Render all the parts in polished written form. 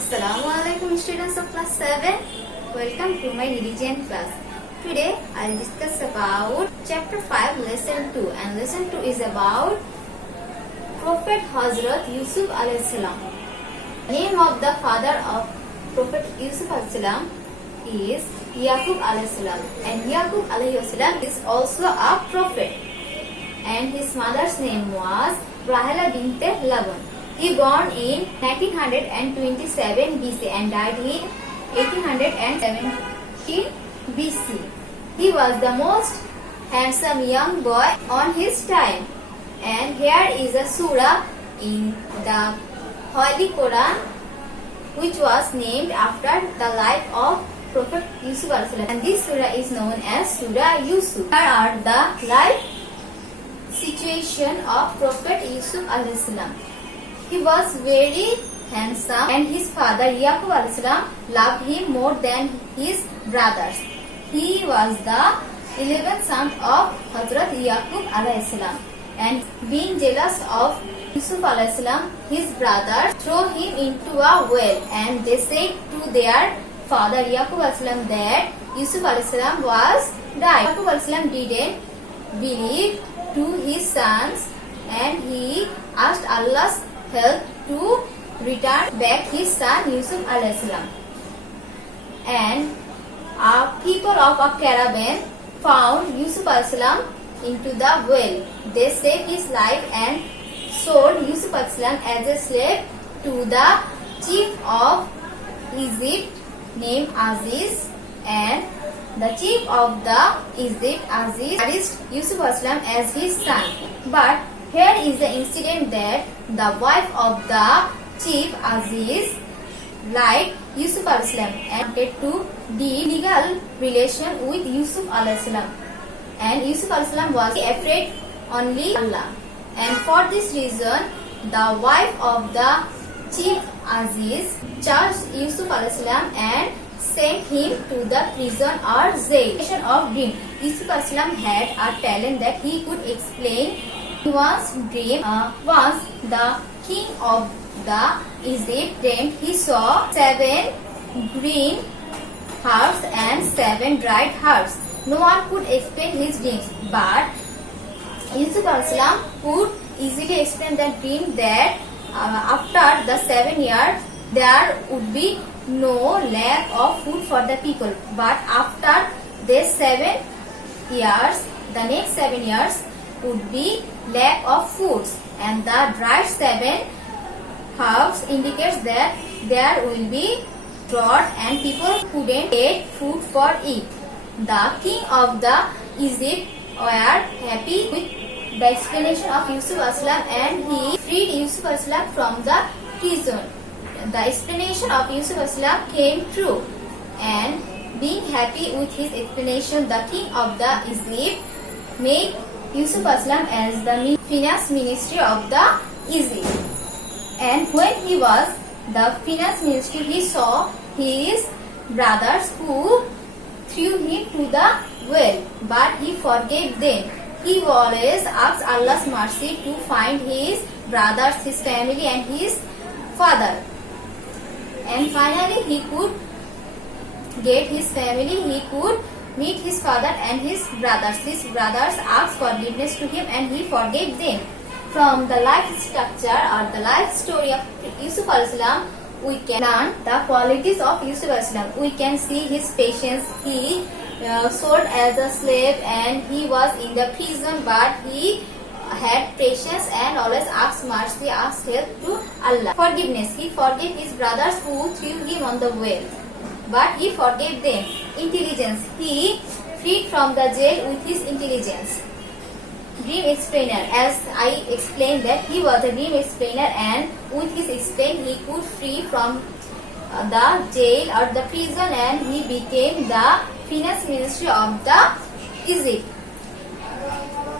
Assalamualaikum students of class 7. Welcome to my religion class. Today I will discuss about chapter 5 lesson 2, and lesson 2 is about Prophet Hazrat Yusuf alayhi salam. Name of the father of Prophet Yusuf alayhi salam is Yaqub alayhi salam, and Yaqub alayhi salam is also a prophet, and his mother's name was Rahela binte Laban. He born in 1927 BC and died in 1817 BC. He was the most handsome young boy on his time. And here is a surah in the Holy Quran which was named after the life of Prophet Yusuf a.s. And this surah is known as Surah Yusuf. Here are the life situation of Prophet Yusuf a.s. He was very handsome, and his father Yaqub a.s. loved him more than his brothers. He was the 11th son of Hazrat Yaqub a.s. and being jealous of Yusuf a.s., his brothers threw him into a well, and they said to their father Yaqub a.s. that Yusuf a.s. was died. Yaqub a.s. didn't believe to his sons, and he asked Allah's help to return back his son Yusuf alayhi salam. And people of a caravan found Yusuf alayhi salam into the well. They saved his life and sold Yusuf alayhi salam as a slave to the chief of Egypt named Aziz, and the chief of the Egypt, Aziz, raised Yusuf alayhi salam as his son. But here is the incident that the wife of the chief Aziz liked Yusuf a.s. and wanted to be legal relation with Yusuf a.s. And Yusuf a.s. was afraid only Allah. And for this reason, the wife of the chief Aziz charged Yusuf a.s. and sent him to the prison or jail of dream. Yusuf a.s. had a talent that he could explain one's dream. Once the king of the Egypt dreamed he saw 7 green herbs and 7 dried herbs. No one could explain his dreams, but Yusuf a.s. could easily explain the dream that after the 7 years there would be no lack of food for the people. But after these 7 years, the next 7 years would be lack of foods, and the dried 7 herbs indicates that there will be drought and people couldn't get food for it. The king of the Egypt were happy with the explanation of Yusuf a.s. and he freed Yusuf a.s. from the prison. The explanation of Yusuf a.s. came true, and being happy with his explanation, the king of the Egypt made Yusuf a.s. as the finance ministry of the Egypt. And when he was the finance ministry, he saw his brothers who threw him to the well, but he forgave them. He always asked Allah's mercy to find his brothers, his family and his father. And finally he could get his family, he could meet his father and his brothers. His brothers asked forgiveness to him and he forgave them. From the life structure or the life story of Yusuf a.s., we can learn the qualities of Yusuf a.s. We can see his patience. He sold as a slave and he was in the prison, but he had patience and always asked mercy, asked help to Allah. Forgiveness. He forgave his brothers who threw him on the well, but he forgave them. Intelligence. He freed from the jail with his intelligence. Dream explainer. As I explained that he was a dream explainer, and with his explain he could free from the jail or the prison, and he became the finance ministry of the Egypt.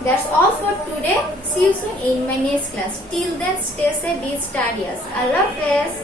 That's all for today. See you soon in my next class. Till then, stay safe, be studious. Allah Hafiz.